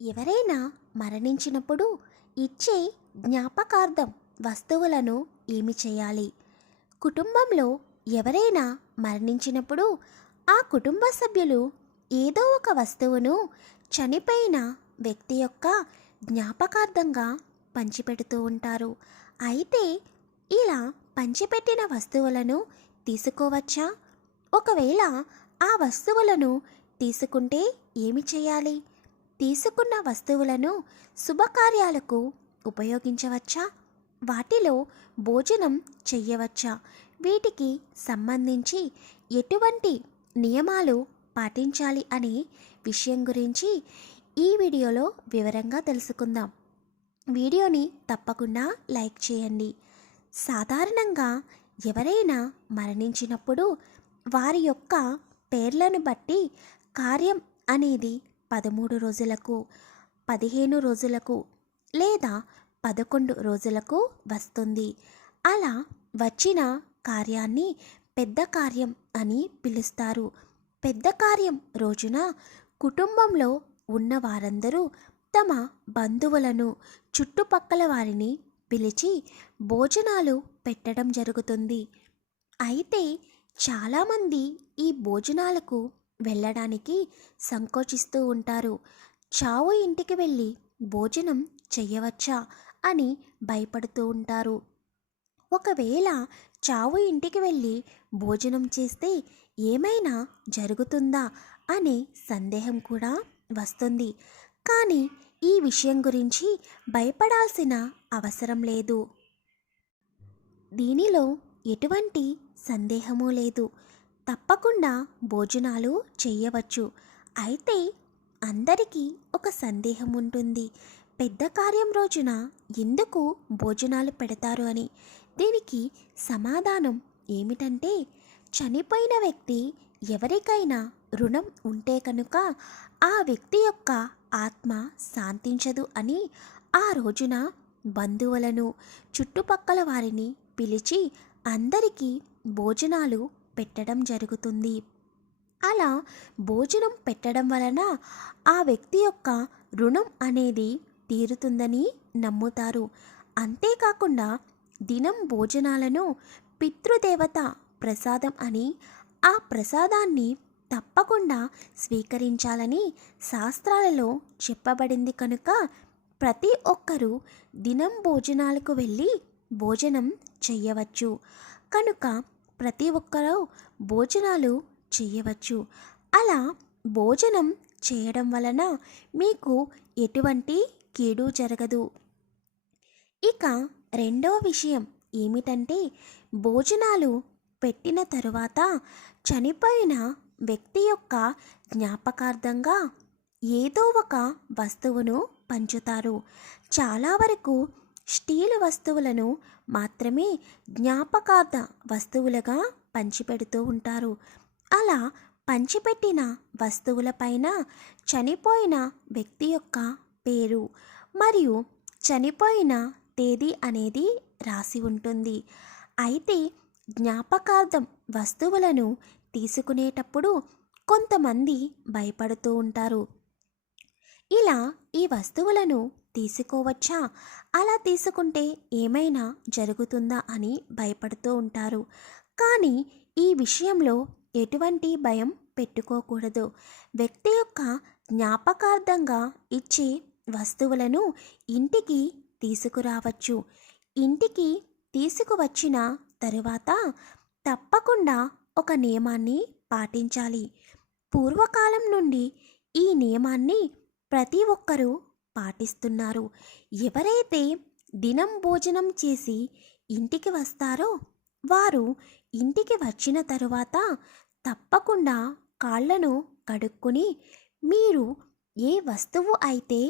ఎవరైనా మరణించినప్పుడు ఇచ్చే జ్ఞాపకార్థం వస్తువులను ఏమి చేయాలి? కుటుంబంలో ఎవరైనా మరణించినప్పుడు ఆ కుటుంబ సభ్యులు ఏదో ఒక వస్తువును చనిపోయిన వ్యక్తి యొక్క జ్ఞాపకార్థంగా పంచిపెడుతూ ఉంటారు. అయితే ఇలా పంచిపెట్టిన వస్తువులను తీసుకోవచ్చా? ఒకవేళ ఆ వస్తువులను తీసుకుంటే ఏమి చేయాలి? తీసుకున్న వస్తువులను శుభకార్యాలకు ఉపయోగించవచ్చా? వాటిలో భోజనం చెయ్యవచ్చా? వీటికి సంబంధించి ఎటువంటి నియమాలు పాటించాలి అనే విషయం గురించి ఈ వీడియోలో వివరంగా తెలుసుకుందాం. వీడియోని తప్పకుండా లైక్ చేయండి. సాధారణంగా ఎవరైనా మరణించినప్పుడు వారి యొక్క పేర్లను బట్టి కార్యం అనేది పదమూడు రోజులకు పదిహేను రోజులకు లేదా పదకొండు రోజులకు వస్తుంది. అలా వచ్చిన కార్యాన్ని పెద్ద కార్యం అని పిలుస్తారు. పెద్ద కార్యం రోజున కుటుంబంలో ఉన్న వారందరూ తమ బంధువులను చుట్టుపక్కల వారిని పిలిచి భోజనాలు పెట్టడం జరుగుతుంది. అయితే చాలామంది ఈ భోజనాలకు వెళ్ళడానికి సంకోచిస్తూ ఉంటారు. చావు ఇంటికి వెళ్ళి భోజనం చెయ్యవచ్చా? అని భయపడుతూ ఉంటారు. ఒకవేళ చావు ఇంటికి వెళ్ళి భోజనం చేస్తే ఏమైనా జరుగుతుందా అనే సందేహం కూడా వస్తుంది. కానీ ఈ విషయం గురించి భయపడాల్సిన అవసరం లేదు. దీనిలో ఎటువంటి సందేహము లేదు. తప్పకుండా భోజనాలు చేయవచ్చు. అయితే అందరికీ ఒక సందేహం ఉంటుంది. పెద్ద కార్యం రోజున ఎందుకు భోజనాలు పెడతారు అని? దీనికి సమాధానం ఏమిటంటే చనిపోయిన వ్యక్తి ఎవరికైనా రుణం ఉంటే కనుక ఆ వ్యక్తి యొక్క ఆత్మ శాంతించదు అని ఆ రోజున బంధువులను చుట్టుపక్కల వారిని పిలిచి అందరికీ భోజనాలు పెట్టడం జరుగుతుంది. అలా భోజనం పెట్టడం వలన ఆ వ్యక్తి యొక్క రుణం అనేది తీరుతుందని నమ్ముతారు. అంతేకాకుండా దినం భోజనాలను పితృదేవత ప్రసాదం అని ఆ ప్రసాదాన్ని తప్పకుండా స్వీకరించాలని శాస్త్రాలలో చెప్పబడింది కనుక ప్రతి ఒక్కరూ దినం భోజనాలకు వెళ్ళి భోజనం చేయవచ్చు కనుక ప్రతి ఒక్కరూ భోజనాలు చేయవచ్చు. అలా భోజనం చేయడం వలన మీకు ఎటువంటి కీడు జరగదు. ఇక రెండో విషయం ఏమిటంటే భోజనాలు పెట్టిన తరువాత చనిపోయిన వ్యక్తి యొక్క జ్ఞాపకార్థంగా ఏదో ఒక వస్తువును పంచుతారు. చాలా వరకు స్టీల్ వస్తువులను మాత్రమే జ్ఞాపకార్థ వస్తువులుగా పంచిపెడుతూ ఉంటారు. అలా పంచిపెట్టిన వస్తువులపైన చనిపోయిన వ్యక్తి యొక్క పేరు మరియు చనిపోయిన తేదీ అనేది రాసి ఉంటుంది. అయితే జ్ఞాపకార్థం వస్తువులను తీసుకునేటప్పుడు కొంతమంది భయపడుతూ ఉంటారు. ఇలా ఈ వస్తువులను తీసుకోవచ్చా? అలా తీసుకుంటే ఏమైనా జరుగుతుందా అని భయపడుతూ ఉంటారు. కానీ ఈ విషయంలో ఎటువంటి భయం పెట్టుకోకూడదు. వ్యక్తి యొక్క జ్ఞాపకార్థంగా ఇచ్చే వస్తువులను ఇంటికి తీసుకురావచ్చు. ఇంటికి తీసుకువచ్చిన తరువాత తప్పకుండా ఒక నియమాన్ని పాటించాలి. పూర్వకాలం నుండి ఈ నియమాన్ని ప్రతి ఒక్కరూ పాటిస్తున్నారు. ఎవరైతే దినం భోజనం చేసి ఇంటికి వస్తారో వారు ఇంటికి వచ్చిన తరువాత తప్పకుండా కాళ్ళను కడుక్కొని మీరు ఏ వస్తువు అయితే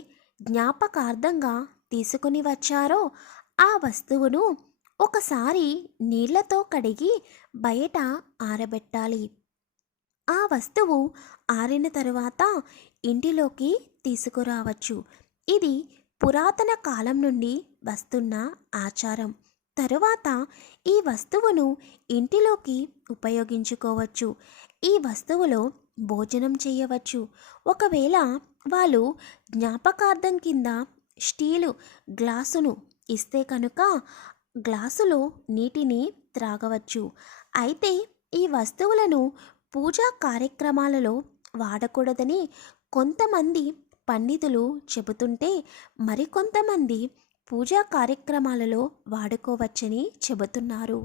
జ్ఞాపకార్థంగా తీసుకుని వచ్చారో ఆ వస్తువును ఒకసారి నీళ్ళతో కడిగి బయట ఆరబెట్టాలి. ఆ వస్తువు ఆరిన తరువాత ఇంటిలోకి తీసుకురావచ్చు. ఇది పురాతన కాలం నుండి వస్తున్న ఆచారం. తరువాత ఈ వస్తువును ఇంటిలోకి ఉపయోగించుకోవచ్చు. ఈ వస్తువులో భోజనం చేయవచ్చు. ఒకవేళ వాళ్ళు జ్ఞాపకార్థం కింద స్టీలు గ్లాసును ఇస్తే కనుక గ్లాసులో నీటిని త్రాగవచ్చు. అయితే ఈ వస్తువులను పూజా కార్యక్రమాలలో వాడకూడదని కొంతమంది పండితులు చెబుతుంటే మరికొంతమంది పూజా కార్యక్రమాలలో వాడుకోవచ్చని చెబుతున్నారు.